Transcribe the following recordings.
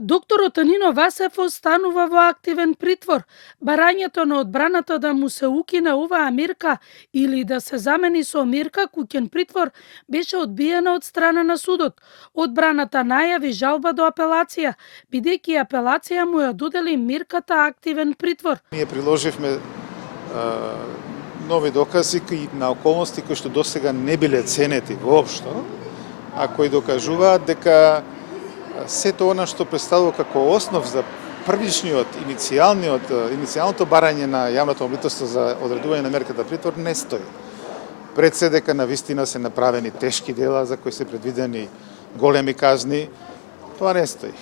Докторот Нино Васев останува во активен притвор. Барањето на одбраната да му се укине оваа мерка или да се замени со мерка куќен притвор беше одбиена од страна на судот. Одбраната најави жалба до апелација, бидејќи апелација му ја додели мерката активен притвор. Ние приложивме нови докази и на околности кои што досега не биле ценети воопшто, а кои докажуваат дека сето она што представува како основ за иницијалното барање на јавното обвинителство за одредување на мерката притвор не стои. Пред се дека навистина се направени тешки дела за кои се предвидени големи казни, тоа не стои.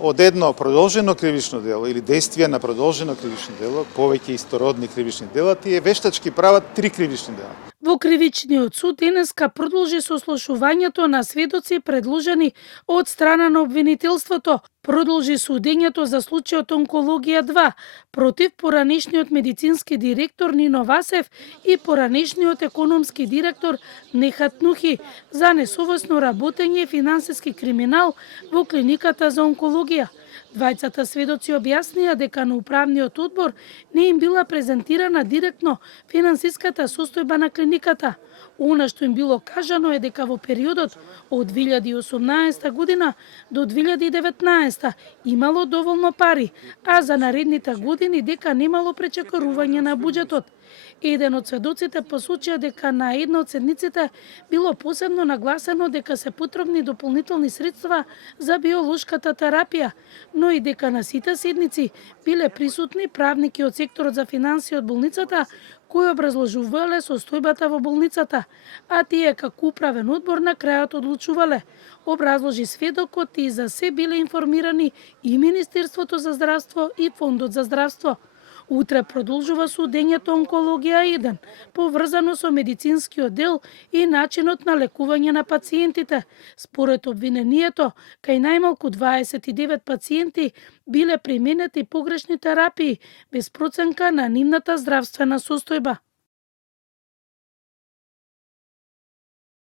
Од едно продолжено кривично дело или действија на продолжено кривично дело, повеќе истородни кривични дела, тие вештачки прават 3 кривични дела. Во кривичниот суд денеска продолжи сослушувањето на сведоци предложени од страна на обвинителството. Продолжи судењето за случајот Онкологија 2 против поранешниот медицински директор Нино Васев и поранешниот економски директор Нехат Нухи за несовесно работење и финансиски криминал во клиниката за онкологија. Двајцата сведоци објаснија дека на управниот одбор не им била презентирана директно финансиската состојба на клиниката. Она што им било кажано е дека во периодот од 2018 година до 2019 имало доволно пари, а за наредните години дека немало пречекорување на буџетот. Еден од сведоците посочија дека на една од седниците било посебно нагласено дека се потребни дополнителни средства за биолошката терапија, но и дека на сите седници биле присутни правники од секторот за финансии од болницата кои образложувале состојбата во болницата, а тие како управен одбор на крајот одлучувале. Образложи сведокот и за се биле информирани и Министерството за здравство и Фондот за здравство. Утре продолжува судењето Онкологија 1, поврзано со медицинскиот дел и начинот на лекување на пациентите. Според обвинението, кај најмалку 29 пациенти биле применети погрешни терапии без проценка на нивната здравствена состојба.